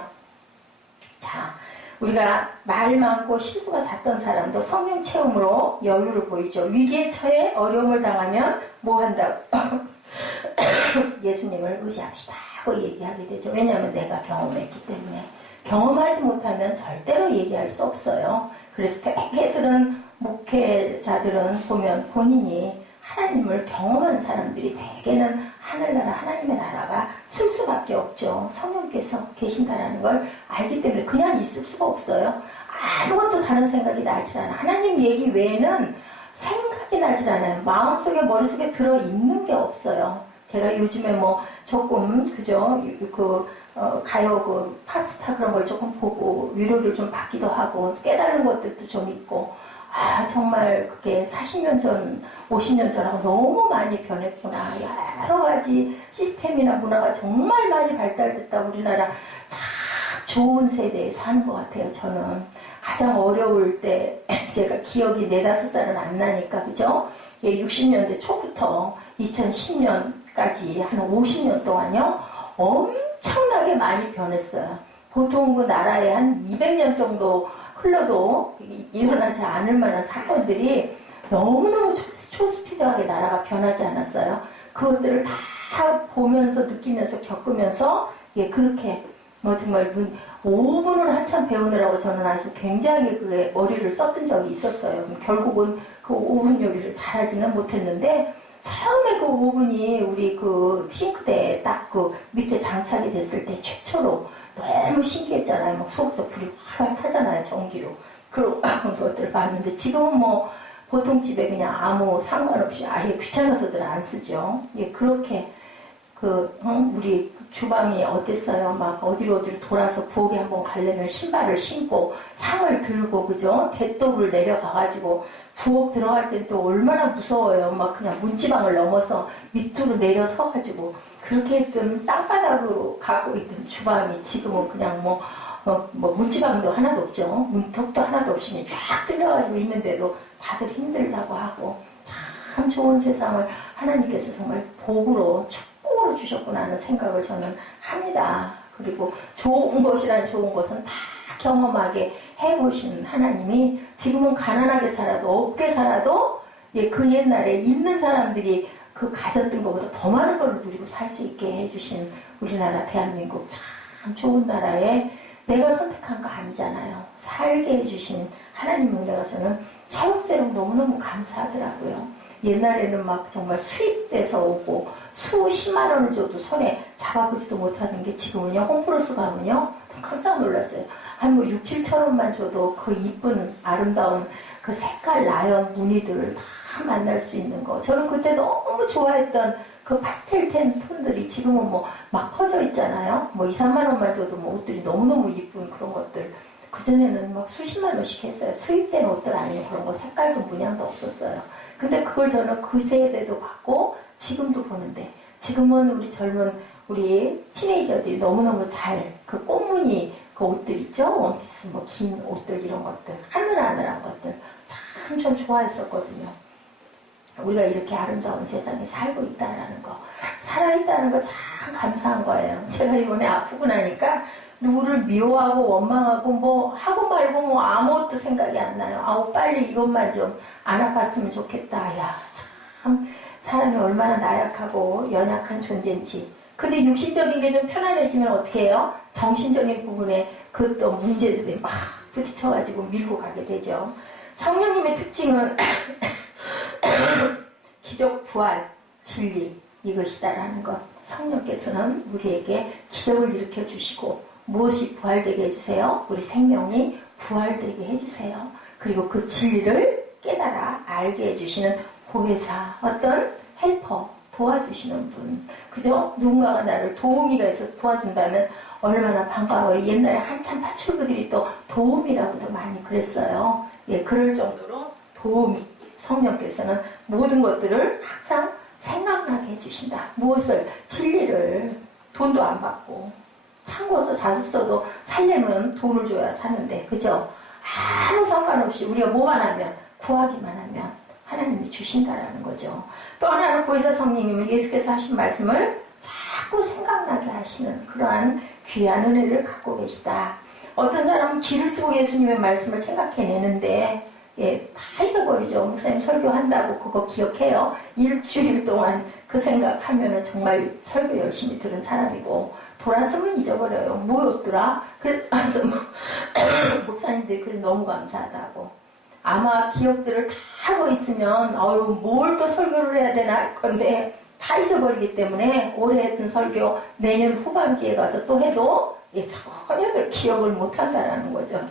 자, 우리가 말 많고 실수가 잦던 사람도 성령 체험으로 여유를 보이죠. 위기에 처해 어려움을 당하면 뭐 한다고? 예수님을 의지합시다 하고 얘기하게 되죠. 왜냐하면 내가 경험했기 때문에. 경험하지 못하면 절대로 얘기할 수 없어요. 그래서 대개들은, 목회자들은 보면 본인이 하나님을 경험한 사람들이 대개는 하늘나라, 하나님의 나라가 쓸 수밖에 없죠. 성령께서 계신다라는 걸 알기 때문에 그냥 있을 수가 없어요. 아무것도 다른 생각이 나질 않아요. 하나님 얘기 외에는 생각이 나질 않아요. 마음속에, 머릿속에 들어있는 게 없어요. 제가 요즘에 뭐 조금, 그죠? 가요, 팝스타 그런 걸 조금 보고 위로를 좀 받기도 하고 깨달은 것들도 좀 있고, 아, 정말 그게 40년 전, 50년 전하고 너무 많이 변했구나. 여러 가지 시스템이나 문화가 정말 많이 발달됐다. 우리나라 참 좋은 세대에 사는 것 같아요, 저는. 가장 어려울 때, 제가 기억이 4, 5살은 안 나니까, 그죠? 60년대 초부터 2010년까지 한 50년 동안요, 엄청나게 많이 변했어요. 보통 그 나라에 한 200년 정도 흘러도 일어나지 않을 만한 사건들이 너무너무 초스피드하게 나라가 변하지 않았어요. 그것들을 다 보면서 느끼면서 겪으면서 그렇게 뭐 정말 5분을 한참 배우느라고 저는 아주 굉장히 그 머리를 썼던 적이 있었어요. 결국은 그 5분 요리를 잘하지는 못했는데, 처음에 그 5분이 우리 그 싱크대에 딱 그 밑에 장착이 됐을 때 최초로 너무 신기했잖아요. 막 속에서 불이 활활 타잖아요, 전기로. 그런 것들을 봤는데, 지금은 뭐 보통 집에 그냥 아무 상관없이 아예 귀찮아서들 안 쓰죠. 그렇게 우리 주방이 어땠어요? 막 어디로 돌아서 부엌에 한번 가려면 신발을 신고 상을 들고, 그죠? 대도를 내려가가지고 부엌 들어갈 땐 또 얼마나 무서워요. 막 그냥 문지방을 넘어서 밑으로 내려서가지고 그렇게 했던 땅바닥으로 가고 있던 주방이 지금은 그냥 뭐 문지방도 하나도 없죠. 문턱도 하나도 없이 쫙 찔러가지고 있는데도 다들 힘들다고 하고, 참 좋은 세상을 하나님께서 정말 복으로 축복으로 주셨구나 하는 생각을 저는 합니다. 그리고 좋은 것이란 좋은 것은 다 경험하게 해보신 하나님이 지금은 가난하게 살아도 없게 살아도 그 옛날에 있는 사람들이 그 가졌던 것보다 더 많은 걸 누리고 살 수 있게 해주신 우리나라 대한민국 참 좋은 나라에 내가 선택한 거 아니잖아요. 살게 해주신 하나님 은혜가 저는 새록새록 너무너무 감사하더라고요. 옛날에는 막 정말 수입돼서 오고 수십만 원을 줘도 손에 잡아보지도 못하는 게 지금은요, 홈플러스 가면요 깜짝 놀랐어요. 한 뭐 6, 7천 원만 줘도 그 이쁜 아름다운 그 색깔 라연 무늬들 다 다 만날 수 있는 거. 저는 그때 너무 좋아했던 그 파스텔 톤들이 지금은 뭐 막 퍼져 있잖아요. 뭐 2, 3만 원만 줘도 뭐 옷들이 너무너무 이쁜 그런 것들. 그전에는 막 수십만 원씩 했어요. 수입된 옷들 아니에요. 그런 거 색깔도 문양도 없었어요. 근데 그걸 저는 그 세대도 봤고 지금도 보는데 지금은 우리 젊은 우리 티네이저들이 너무너무 잘 그 꽃무늬 그 옷들 있죠? 원피스 뭐 긴 옷들 이런 것들 하늘하늘한 것들 참 좀 좋아했었거든요. 우리가 이렇게 아름다운 세상에 살고 있다라는 거 살아있다는 거 참 감사한 거예요. 제가 이번에 아프고 나니까 누구를 미워하고 원망하고 뭐 하고 말고 뭐 아무것도 생각이 안 나요. 아우 빨리 이것만 좀 안 아팠으면 좋겠다. 야 참 사람이 얼마나 나약하고 연약한 존재인지. 근데 육신적인 게 좀 편안해지면 어떻게 해요? 정신적인 부분에 그 또 문제들이 막 부딪혀가지고 밀고 가게 되죠. 성령님의 특징은 기적, 부활, 진리 이것이다라는 것. 성령께서는 우리에게 기적을 일으켜 주시고 무엇이 부활되게 해주세요? 우리 생명이 부활되게 해주세요. 그리고 그 진리를 깨달아 알게 해주시는 보혜사, 어떤 헬퍼, 도와주시는 분. 그죠? 누군가가 나를 도우미가 있어서 도와준다면 얼마나 반가워요. 옛날에 한참 파출부들이 또 도움이라고도 많이 그랬어요. 예, 그럴 정도로 도움이 성령께서는 모든 것들을 항상 생각나게 해주신다. 무엇을? 진리를. 돈도 안 받고 창고서 자습 써도 살려면 돈을 줘야 사는데 그죠? 아무 상관없이 우리가 뭐만 하면 구하기만 하면 하나님이 주신다라는 거죠. 또 하나는 보혜사 성령님은 예수께서 하신 말씀을 자꾸 생각나게 하시는 그러한 귀한 은혜를 갖고 계시다. 어떤 사람은 기를 쓰고 예수님의 말씀을 생각해내는데 예, 다 잊어버리죠. 목사님 설교한다고 그거 기억해요. 일주일 동안 그 생각하면 정말 설교 열심히 들은 사람이고 돌아서면 잊어버려요. 뭐였더라? 그래서 목사님들이 그래 너무 감사하다고. 아마 기억들을 다 하고 있으면 뭘 또 설교를 해야 되나 할 건데 다 잊어버리기 때문에 올해 했던 설교 내년 후반기에 가서 또 해도 예, 전혀들 기억을 못한다라는 거죠.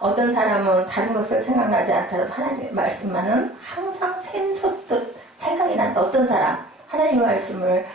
어떤 사람은 다른 것을 생각나지 않더라도 하나님의 말씀만은 항상 샘솟듯 생각이 난다. 어떤 사람 하나님의 말씀을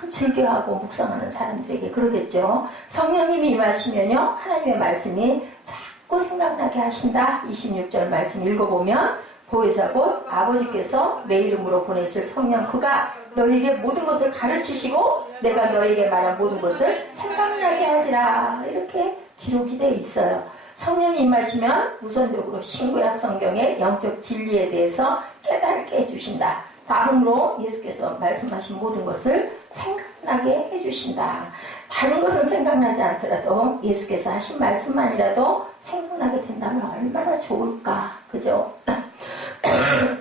참 즐겨하고 묵상하는 사람들에게 그러겠죠. 성령님이 임하시면요 하나님의 말씀이 자꾸 생각나게 하신다. 26절 말씀 읽어보면 보혜사 곧 아버지께서 내 이름으로 보내실 성령 그가 너희에게 모든 것을 가르치시고 내가 너희에게 말한 모든 것을 생각나게 하리라. 이렇게 기록이 되어 있어요. 성령이 임하시면 우선적으로 신구약 성경의 영적 진리에 대해서 깨닫게 해주신다. 다음으로 예수께서 말씀하신 모든 것을 생각나게 해주신다. 다른 것은 생각나지 않더라도 예수께서 하신 말씀만이라도 생각나게 된다면 얼마나 좋을까. 그죠?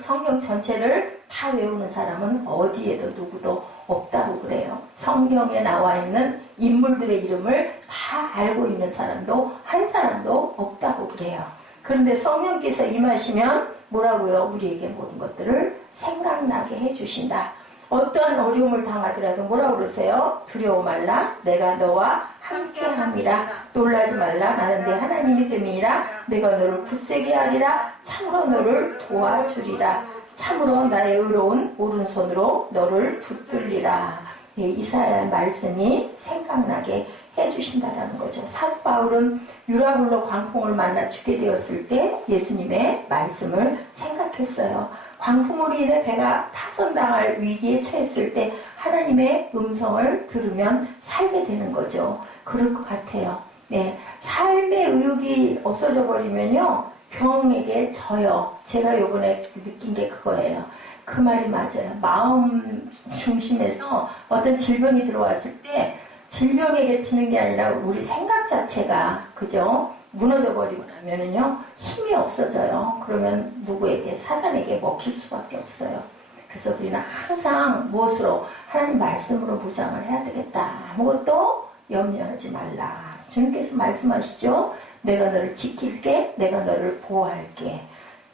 성경 전체를 다 외우는 사람은 어디에도 누구도 없다고 그래요. 성경에 나와 있는 인물들의 이름을 다 알고 있는 사람도 한 사람도 없다고 그래요. 그런데 성령께서 임하시면 뭐라고요? 우리에게 모든 것들을 생각나게 해주신다. 어떠한 어려움을 당하더라도 뭐라고 그러세요? 두려워 말라 내가 너와 함께함이라. 놀라지 말라 나는 네 하나님이 됨이라. 내가 너를 굳세게 하리라. 참으로 너를 도와주리라. 참으로 나의 의로운 오른손으로 너를 붙들리라. 예, 이사야의 말씀이 생각나게 해주신다라는 거죠. 사도 바울은 유라굴로 광풍을 만나 죽게 되었을 때 예수님의 말씀을 생각했어요. 광풍으로 인해 배가 파손당할 위기에 처했을 때 하나님의 음성을 들으면 살게 되는 거죠. 그럴 것 같아요. 네, 삶의 의욕이 없어져 버리면요 병에게 져요. 제가 요번에 느낀 게 그거예요. 그 말이 맞아요. 마음 중심에서 어떤 질병이 들어왔을 때 질병에게 지는 게 아니라 우리 생각 자체가 그죠? 무너져 버리고 나면은요 힘이 없어져요. 그러면 누구에게 사단에게 먹힐 수밖에 없어요. 그래서 우리는 항상 무엇으로 하나님 말씀으로 무장을 해야 되겠다. 아무것도 염려하지 말라. 주님께서 말씀하시죠. 내가 너를 지킬게, 내가 너를 보호할게.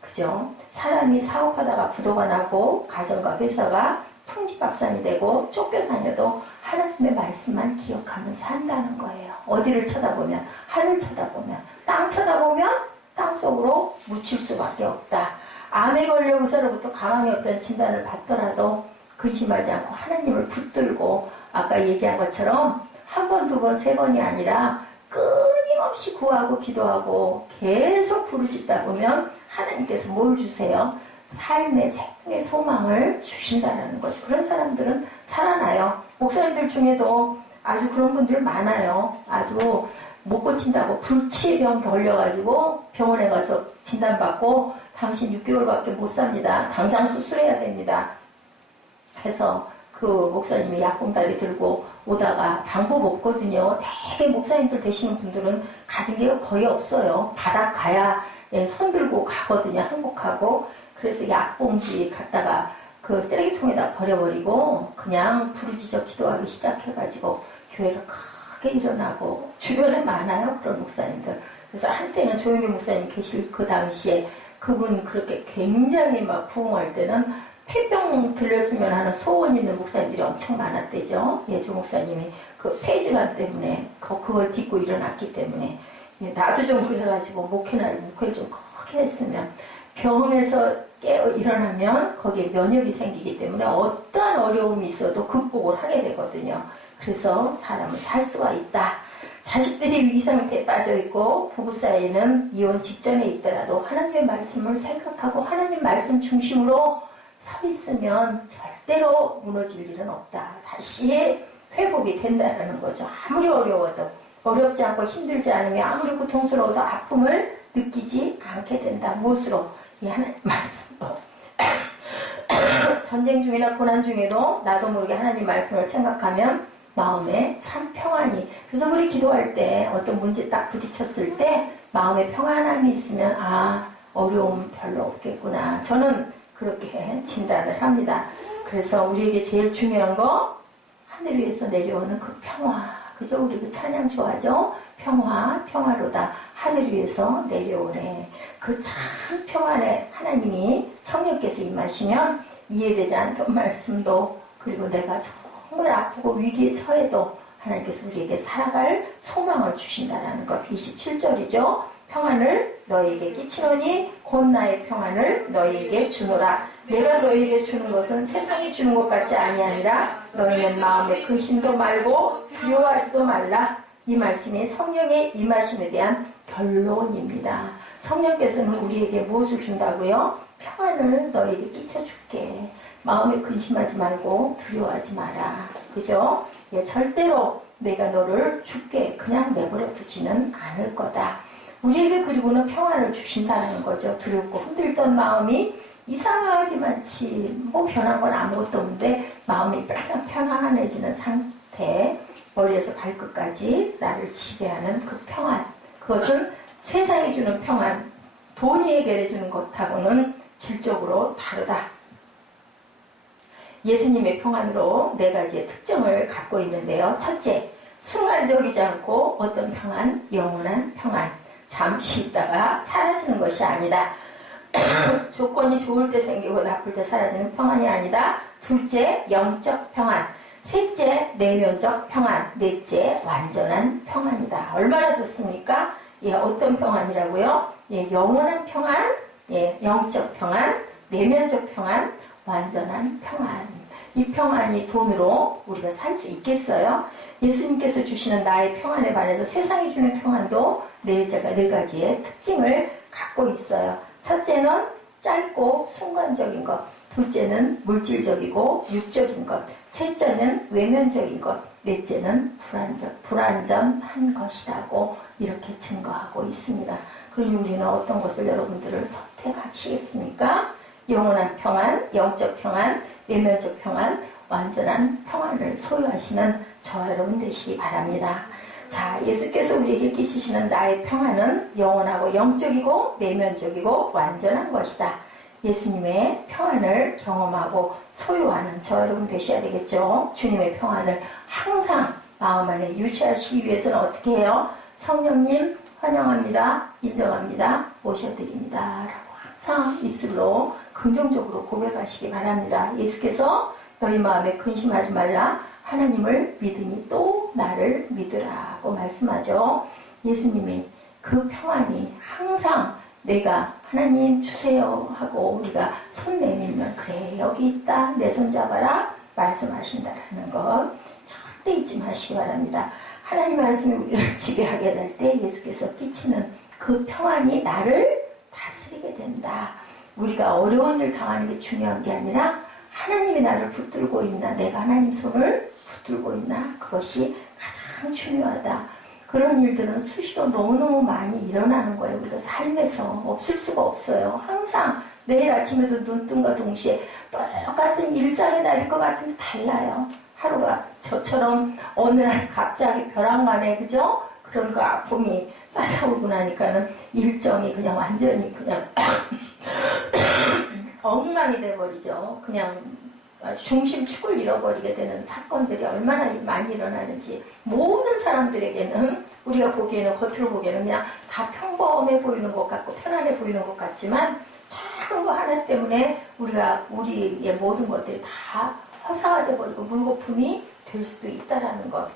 그죠? 사람이 사업하다가 부도가 나고 가정과 회사가 풍지박산이 되고 쫓겨다녀도 하나님의 말씀만 기억하면 산다는 거예요. 어디를 쳐다보면 하늘 쳐다보면 땅 쳐다보면 땅 속으로 묻힐 수밖에 없다. 암에 걸려 의사로부터 가망이 없다는 진단을 받더라도 근심하지 않고 하나님을 붙들고 아까 얘기한 것처럼 한 번, 두 번, 세 번이 아니라 끊임없이 구하고 기도하고 계속 부르짖다 보면 하나님께서 뭘 주세요? 삶의 생명의 소망을 주신다는 거죠. 그런 사람들은 살아나요. 목사님들 중에도 아주 그런 분들 많아요. 아주 못 고친다고 불치병 걸려가지고 병원에 가서 진단받고 당신 6개월밖에 못 삽니다. 당장 수술해야 됩니다. 해서 그 목사님이 약봉다리 들고 오다가 방법 없거든요. 되게 목사님들 되시는 분들은 가진 게 거의 없어요. 바닥 가야 손 들고 가거든요. 항복하고. 그래서 약봉지 갖다가 그 쓰레기통에다 버려버리고 그냥 부르짖어 기도하기 시작해가지고 교회가 크게 일어나고 주변에 많아요. 그런 목사님들. 그래서 한때는 조용기 목사님 계실 그 당시에 그분 그렇게 굉장히 막 부흥할 때는 폐병 들렸으면 하는 소원 있는 목사님들이 엄청 많았대죠. 예조 목사님이 그 폐질환 때문에 그걸 딛고 일어났기 때문에 나도 좀 그래가지고 목회를 좀 크게 했으면 병원에서 깨어 일어나면 거기에 면역이 생기기 때문에 어떠한 어려움이 있어도 극복을 하게 되거든요. 그래서 사람은 살 수가 있다. 자식들이 위기 상태에 빠져있고 부부 사이에는 이혼 직전에 있더라도 하나님의 말씀을 생각하고 하나님 말씀 중심으로 서 있으면 절대로 무너질 일은 없다. 다시 회복이 된다는 거죠. 아무리 어려워도 어렵지 않고 힘들지 않으면 아무리 고통스러워도 아픔을 느끼지 않게 된다. 무엇으로? 이 하나님 말씀으로. 전쟁 중이나 고난 중에도 나도 모르게 하나님 말씀을 생각하면 마음에 참 평안이. 그래서 우리 기도할 때 어떤 문제 딱 부딪혔을 때 마음에 평안함이 있으면 어려움 별로 없겠구나. 저는 그렇게 진단을 합니다. 그래서 우리에게 제일 중요한 거 하늘 위에서 내려오는 그 평화. 그죠? 우리 그 찬양 좋아하죠? 평화로다. 하늘 위에서 내려오네. 그 참 평안에 하나님이 성령께서 임하시면 이해되지 않던 말씀도 그리고 내가 정말 아프고 위기에 처해도 하나님께서 우리에게 살아갈 소망을 주신다는 것. 27절이죠. 평안을 너희에게 끼치노니 곧 나의 평안을 너희에게 주노라. 내가 너희에게 주는 것은 세상이 주는 것 같지 아니하니라. 너희는 마음에 근심도 말고 두려워하지도 말라. 이 말씀이 성령의 임하심에 대한 결론입니다. 성령께서는 우리에게 무엇을 준다고요? 평안을 너희에게 끼쳐줄게. 마음에 근심하지 말고 두려워하지 마라. 그죠? 절대로 내가 너를 죽게 그냥 내버려 두지는 않을 거다. 우리에게 그리고는 평안을 주신다는 거죠. 두렵고 흔들던 마음이 이상하기만치 변한 건 아무것도 없는데 마음이 편안해지는 상태, 머리에서 발끝까지 나를 지배하는 그 평안. 그것은 세상이 주는 평안, 돈이 해결해 주는 것하고는 질적으로 다르다. 예수님의 평안으로 네 가지의 특징을 갖고 있는데요. 첫째, 순간적이지 않고 어떤 평안, 영원한 평안. 잠시 있다가 사라지는 것이 아니다. 조건이 좋을 때 생기고 나쁠 때 사라지는 평안이 아니다. 둘째, 영적 평안. 셋째, 내면적 평안. 넷째, 완전한 평안이다. 얼마나 좋습니까? 어떤 평안이라고요? 영원한 평안, 영적 평안, 내면적 평안, 완전한 평안. 이 평안이 돈으로 우리가 살 수 있겠어요? 예수님께서 주시는 나의 평안에 반해서 세상이 주는 평안도 네 가지의 특징을 갖고 있어요. 첫째는 짧고 순간적인 것. 둘째는 물질적이고 육적인 것. 셋째는 외면적인 것. 넷째는 불완전한 것이라고 이렇게 증거하고 있습니다. 그러니 우리는 어떤 것을 여러분들을 선택하시겠습니까? 영원한 평안, 영적 평안, 내면적 평안, 완전한 평안을 소유하시는 저와 여러분 되시기 바랍니다. 자, 예수께서 우리에게 끼치시는 나의 평안은 영원하고 영적이고 내면적이고 완전한 것이다. 예수님의 평안을 경험하고 소유하는 저와 여러분 되셔야 되겠죠. 주님의 평안을 항상 마음 안에 유지하시기 위해서는 어떻게 해요? 성령님 환영합니다. 인정합니다. 모셔드립니다. 라고 항상 입술로 긍정적으로 고백하시기 바랍니다. 예수께서 너희 마음에 근심하지 말라. 하나님을 믿으니 또 나를 믿으라고 말씀하죠. 예수님이 그 평안이 항상 내가 하나님 주세요 하고 우리가 손 내밀면 그래 여기 있다 내 손 잡아라 말씀하신다라는 것 절대 잊지 마시기 바랍니다. 하나님 말씀이 우리를 지배하게 될 때 예수께서 끼치는 그 평안이 나를 다스리게 된다. 우리가 어려운 일 당하는 게 중요한 게 아니라 하나님이 나를 붙들고 있나 내가 하나님 손을 붙들고 있나 그것이 가장 중요하다. 그런 일들은 수시로 너무너무 많이 일어나는 거예요. 우리가 삶에서 없을 수가 없어요. 항상 내일 아침에도 눈 뜬과 동시에 똑같은 일상의 날일 것 같은데 달라요. 하루가 저처럼 어느 날 갑자기 벼랑간에 그죠? 그런 거 아픔이 찾아오고 나니까는 일정이 그냥 완전히 그냥 엉망이 돼버리죠. 그냥 중심축을 잃어버리게 되는 사건들이 얼마나 많이 일어나는지 모든 사람들에게는 우리가 보기에는 겉으로 보기에는 그냥 다 평범해 보이는 것 같고 편안해 보이는 것 같지만 작은 거 하나 때문에 우리의 모든 것들이 다 허사화돼 버리고 물거품이 될 수도 있다라는 것.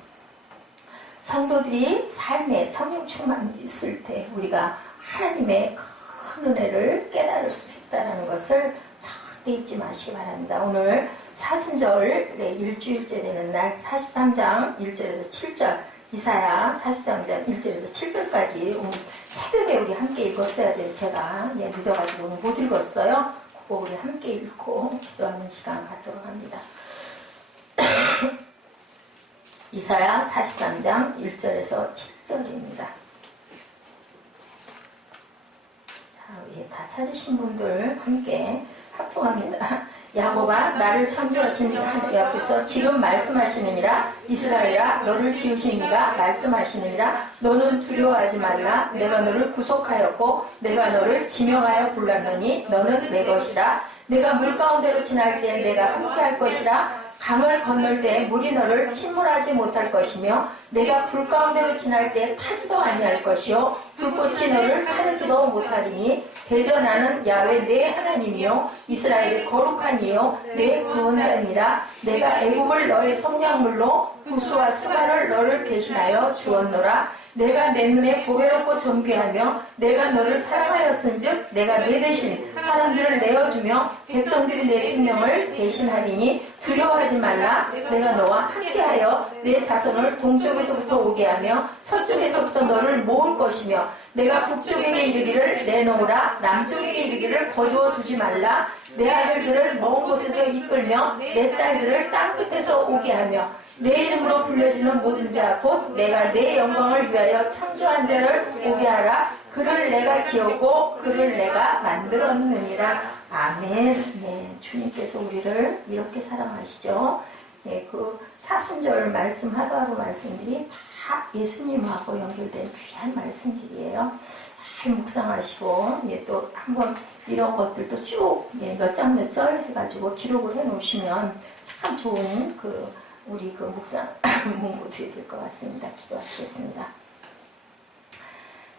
성도들이 삶에 성령 충만이 있을 때 우리가 하나님의 큰 은혜를 깨달을 수 있다는 것을 절대 잊지 마시기 바랍니다. 오늘 사순절 일주일째 되는 날 43장 1절에서 7절 이사야 43장 1절에서 7절까지 오늘 새벽에 우리 함께 읽었어야 돼요. 제가 늦어가지고 오늘 못 읽었어요. 그거 우리 함께 읽고 기도하는 시간 갖도록 합니다. 이사야 43장 1절에서 7절입니다. 다 찾으신 분들 함께 합동합니다. 야곱아 나를 창조하신 하나님 앞에서 지금 말씀하시느니라. 이스라엘아 너를 지으신 이가 말씀하시느니라. 너는 두려워하지 말라. 내가 너를 구속하였고 내가 너를 지명하여 불렀느니 너는 내 것이라. 내가 물 가운데로 지날 때 내가 함께할 것이라. 강을 건널 때 물이 너를 침몰하지 못할 것이며 내가 불 가운데로 지날 때 타지도 아니할 것이요 불꽃이 너를 사르지도 못하리니 대전하는 야훼 내 하나님이요 이스라엘의 거룩한 이요 내 구원자니라. 내가 애국을 너의 성량물로 구수와 스바를 너를 대신하여 주었노라. 내가 내 눈에 보배롭고 존귀하며 내가 너를 사랑하였은즉 내가 내 대신 사람들을 내어주며 백성들이 내 생명을 대신하리니 두려워하지 말라. 내가 너와 함께하여 내 자손을 동쪽에서부터 오게 하며 서쪽에서부터 너를 모을 것이며 내가 북쪽에게 이르기를 내놓으라. 남쪽에게 이르기를 거두어 두지 말라. 내 아들들을 먼 곳에서 이끌며 내 딸들을 땅끝에서 오게 하며 내 이름으로 불려지는 모든 자 곧 내가 내 영광을 위하여 창조한 자를 오게 하라. 그를 내가 지었고 그를 내가 만들었느니라. 아멘. 네, 주님께서 우리를 이렇게 사랑하시죠. 네, 그 사순절 말씀 하루하루 말씀들이 다 예수님하고 연결된 귀한 말씀들이에요. 잘 묵상하시고 또 한번 이런 것들도 쭉 몇 장 몇 절 해가지고 기록을 해놓으시면 참 좋은 우리 묵상 문구들이 될 것 같습니다. 기도하시겠습니다.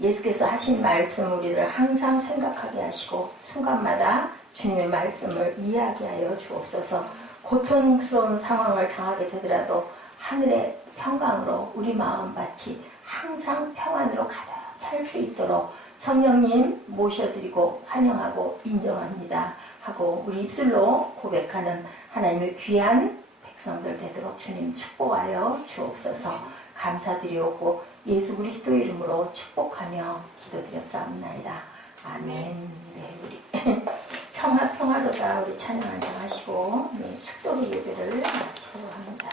예수께서 하신 말씀 우리를 항상 생각하게 하시고 순간마다 주님의 말씀을 이해하게 하여 주옵소서. 고통스러운 상황을 당하게 되더라도 하늘의 평강으로 우리 마음밭이 항상 평안으로 가득 찰 수 있도록 성령님 모셔드리고 환영하고 인정합니다 하고 우리 입술로 고백하는 하나님의 귀한 백성들 되도록 주님 축복하여 주옵소서. 감사드리오고 예수 그리스도 이름으로 축복하며 기도드렸사옵나이다. 아멘. 네, 우리 평화로다 우리 찬양 한장 하시고 숙도의 예배를 마치도록 합니다.